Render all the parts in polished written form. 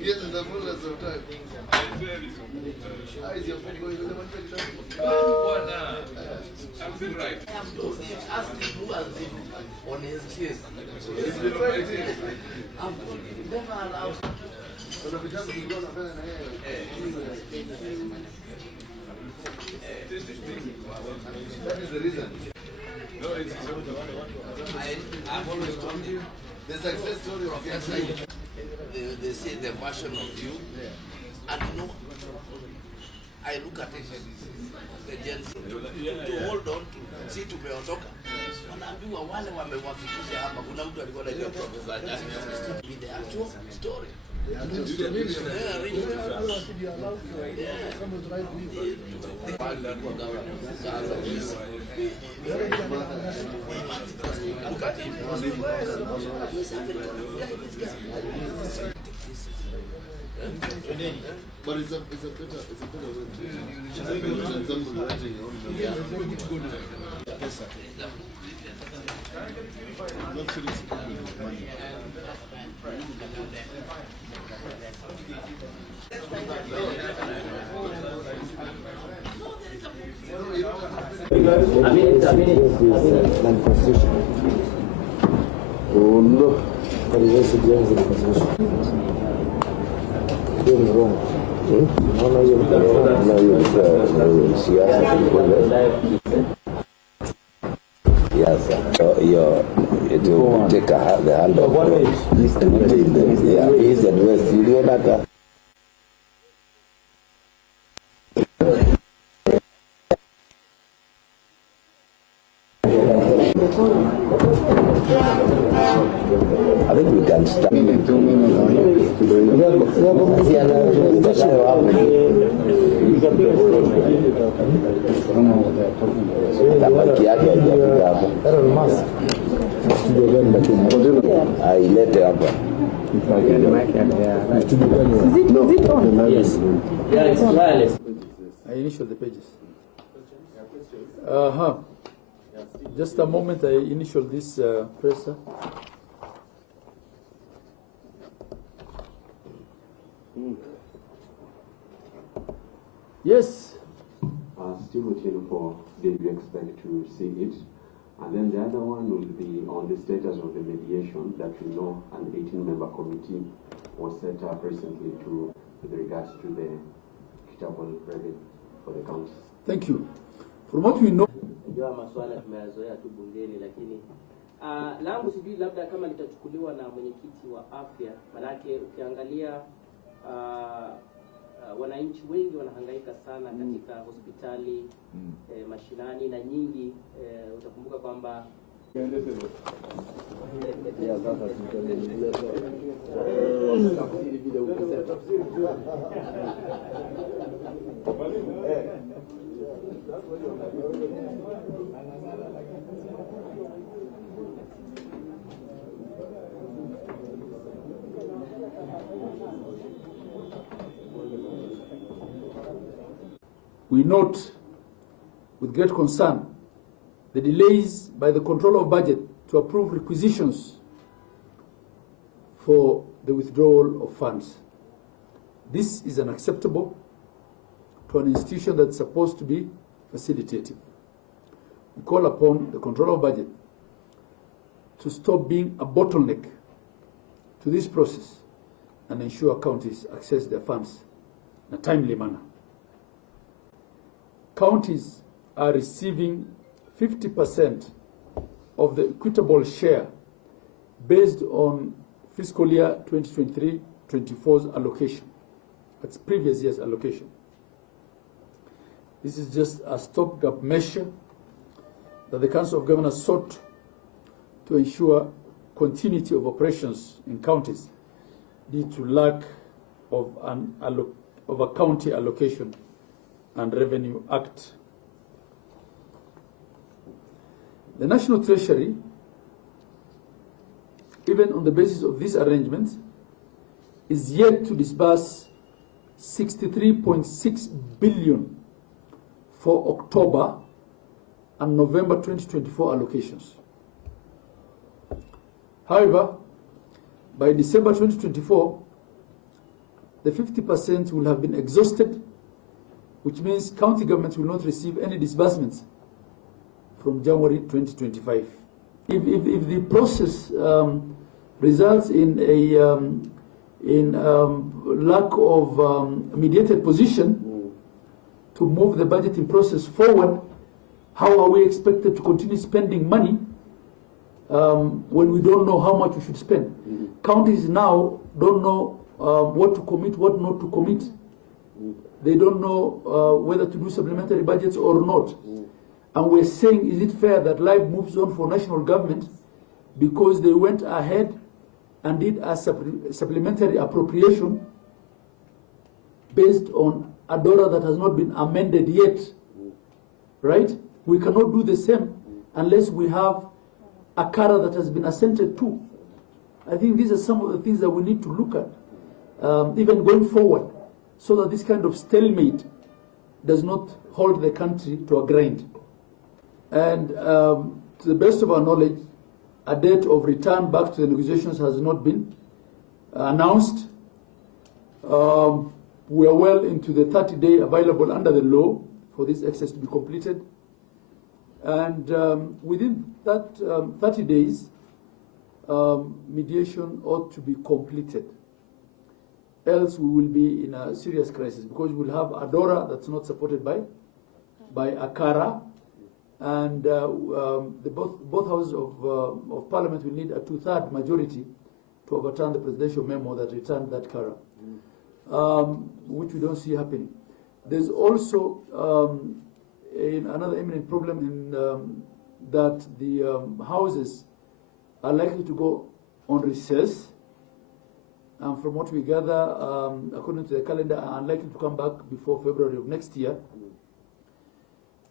Yes, in the fullness of time. How is your food going? I'm doing right. Ask him who has been on his case. It's been very serious. Never allowed. Kuna vitabu vilikuwa nafanya na yeye. That is the reason. No, I've always told you. The success story of Yasa. They say the version of you, and you know, I look at it, the Gen Z, to hold on to, see tumeondoka. Wanaambiwa wale wamewafikisha hapa, kuna mtu alikuwa anajua Professor Jani. Be the actual story. Look at him. But it's a better way to example writing your own memory. Not serious money. Oh no, Paralyse against the constitution. Doing wrong. No, yes, it will take the hand of East and West. Yeah, East and West. You know that. I think we can start. Ailete hapa. Is it on? Yes. Yeah, it's wireless. I initial the pages. Just a moment, I initial this presser. Yes. Still waiting for did you expect to see it? And then the other one will be on the status of the mediation that you know an 18-member committee was set up recently with regards to the equitable credit for the counties. Thank you. From what we know, Ndio maswala tumeyazoea tu bungeni, lakini langu sijui labda kama litachukuliwa na mwenyekiti wa afya, manake ukiangalia wananchi wengi wanahangaika sana katika hospitali mashinani na nyingi, utakumbuka kwamba we note with great concern the delays by the controller of budget to approve requisitions for the withdrawal of funds. This is unacceptable to an institution that's supposed to be facilitative. We call upon the controller of budget to stop being a bottleneck to this process and ensure counties access their funds in a timely manner. Counties are receiving 50% of the equitable share based on fiscal year 2023-24's allocation. That's previous year's allocation. This is just a stopgap measure that the Council of Governors sought to ensure continuity of operations in counties due to lack of a county allocation and Revenue Act. The National Treasury, even on the basis of these arrangements, is yet to disburse 63.6 billion for October and November 2024 allocations. However, by December 2024, the 50% will have been exhausted, which means county governments will not receive any disbursements from January 2025. If the process results in a lack of mediated position to move the budgeting process forward, how are we expected to continue spending money when we don't know how much we should spend? Counties now don't know what to commit, what not to commit. They don't know whether to do supplementary budgets or not. And we're saying, is it fair that life moves on for national government because they went ahead and did a supplementary appropriation based on a dollar that has not been amended yet, right? We cannot do the same unless we have a CARA that has been assented to. I think these are some of the things that we need to look at, even going forward, so that this kind of stalemate does not hold the country to a grind. And to the best of our knowledge, a date of return back to the negotiations has not been announced. We are well into the 30-day available under the law for this exercise to be completed. And within that 30 days, mediation ought to be completed. Else we will be in a serious crisis, because we will have a DORA that's not supported by a CARA, and both houses of Parliament will need a 2/3 majority to overturn the presidential memo that returned that CARA, which we don't see happening. There's also another imminent problem in that the houses are likely to go on recess, and from what we gather, according to the calendar, are unlikely to come back before February of next year.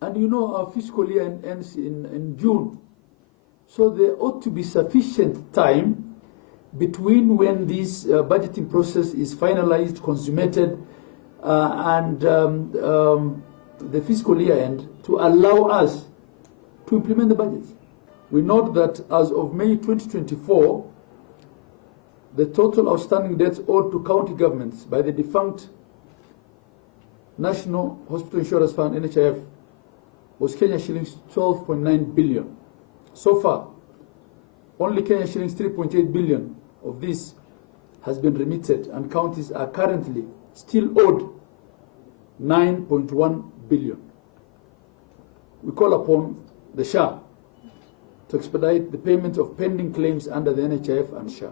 And you know, our fiscal year ends in June. So there ought to be sufficient time between when this budgeting process is finalized, consummated, and the fiscal year end to allow us to implement the budgets. We note that as of May 2024, the total outstanding debts owed to county governments by the defunct National Hospital Insurance Fund, NHIF, was Kenya shillings 12.9 billion. So far, only Kenya shillings 3.8 billion of this has been remitted, and counties are currently still owed 9.1 billion. We call upon the SHA to expedite the payment of pending claims under the NHIF and SHA.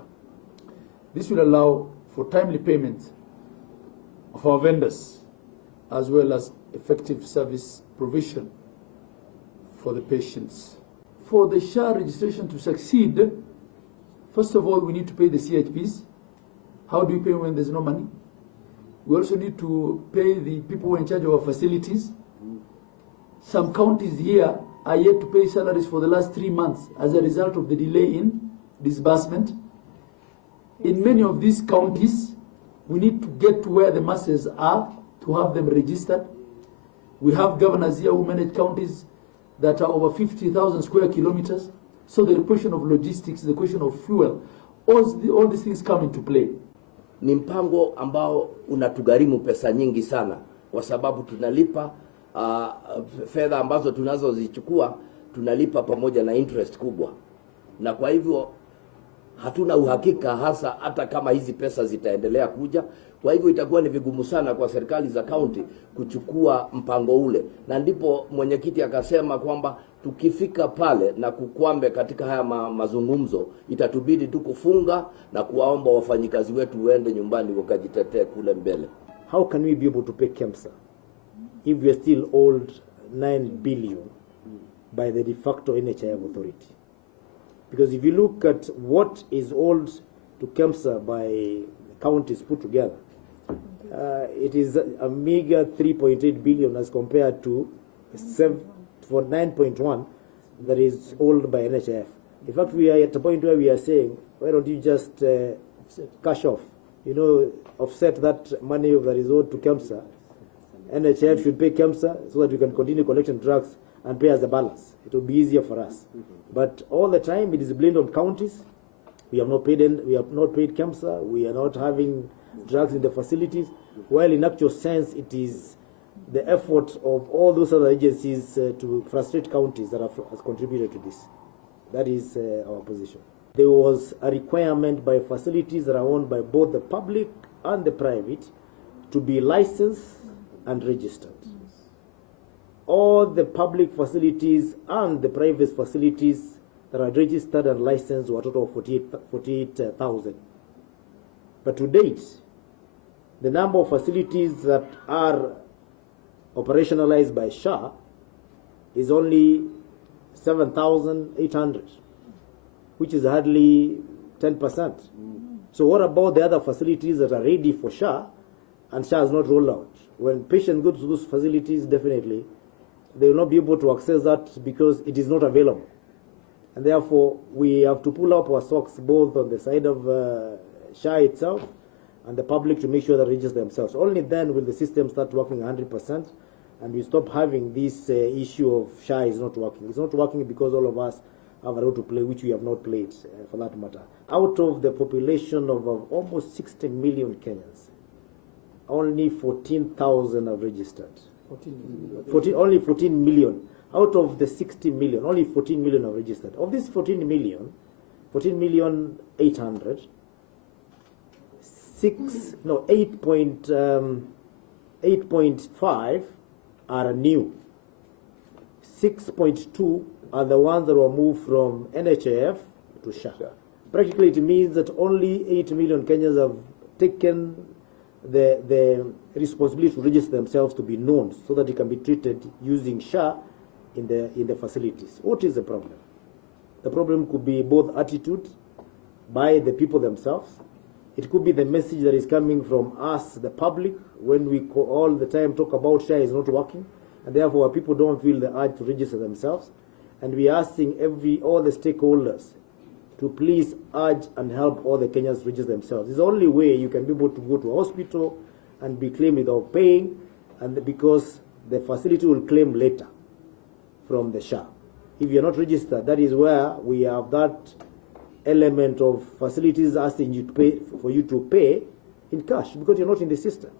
This will allow for timely payment of our vendors, as well as effective service provision for the patients. For the SHA registration to succeed, first of all, we need to pay the CHPs. How do we pay when there's no money? We also need to pay the people who are in charge of our facilities. Some counties here are yet to pay salaries for the last 3 months as a result of the delay in disbursement. In many of these counties, we need to get to where the masses are to have them registered. We have governors here who manage counties that are over 50,000 square kilometers. So the question of logistics, the question of fuel, all these things come into play. Ni mpango ambao unatugharimu pesa nyingi sana, kwa sababu tunalipa fedha ambazo tunazozichukua tunalipa pamoja na interest kubwa, na kwa hivyo hatuna uhakika hata kama hizi pesa zitaendelea kuja. Kwa hivyo itakuwa ni vigumu sana kwa serikali za county kuchukua mpango ule, na ndipo mwenyekiti akasema kwamba tukifika pale na kukwame katika haya mazungumzo, itatubidi tu kufunga na kuwaomba wafanyikazi wetu waende nyumbani wakajitetee kule mbele. How can we be able to pay KEMSA if we are still owed 9 billion by the de facto NHIF authority? Because if you look at what is owed to KEMSA by counties put together, it is a meager 3.8 billion as compared to 9.1 that is owed by NHIF. In fact, we are at a point where we are saying, why don't you just cash off, offset that money that is owed to KEMSA. NHIF should pay KEMSA so that we can continue collecting drugs and pay us the balance. it will be easier for us. But all the time it is blamed on counties. We have not paid KEMSA. We are not having drugs in the facilities. While in actual sense, it is the effort of all those other agencies to frustrate counties that has contributed to this. That is our position. There was a requirement by facilities that are owned by both the public and the private to be licensed and registered. All the public facilities and the private facilities that are registered and licensed were a total of 48,000. But to date, the number of facilities that are operationalized by SHA is only 7,800, which is hardly 10%. So what about the other facilities that are ready for SHA and SHA has not rolled out? When patients go to those facilities, definitely, they will not be able to access that because it is not available. And therefore, we have to pull up our socks both on the side of SHA itself and the public to make sure that they register themselves. Only then will the system start working 100%, and we stop having this issue of SHA is not working. It's not working because all of us have a role to play, which we have not played, for that matter. Out of the population of almost 60 million Kenyans, only 14,000 have registered. 14, only 14 million. Out of the 60 million, only 14 million have registered. Of this 14 million 800, 8.5 are new. 6.2 are the ones that were moved from NHIF to SHA. Practically, it means that only 8 million Kenyans have taken the responsibility to register themselves to be known so that they can be treated using SHA in the facilities. What is the problem? The problem could be both attitude by the people themselves. It could be the message that is coming from us, the public, when we all the time talk about SHA is not working, and therefore people don't feel the urge to register themselves. And we are asking all the stakeholders to please urge and help all the Kenyans register themselves. It's the only way you can be able to go to a hospital and be claimed without paying, and because the facility will claim later from the SHA. If you're not registered, that is where we have that element of facilities asking you to pay, for you to pay in cash because you're not in the system.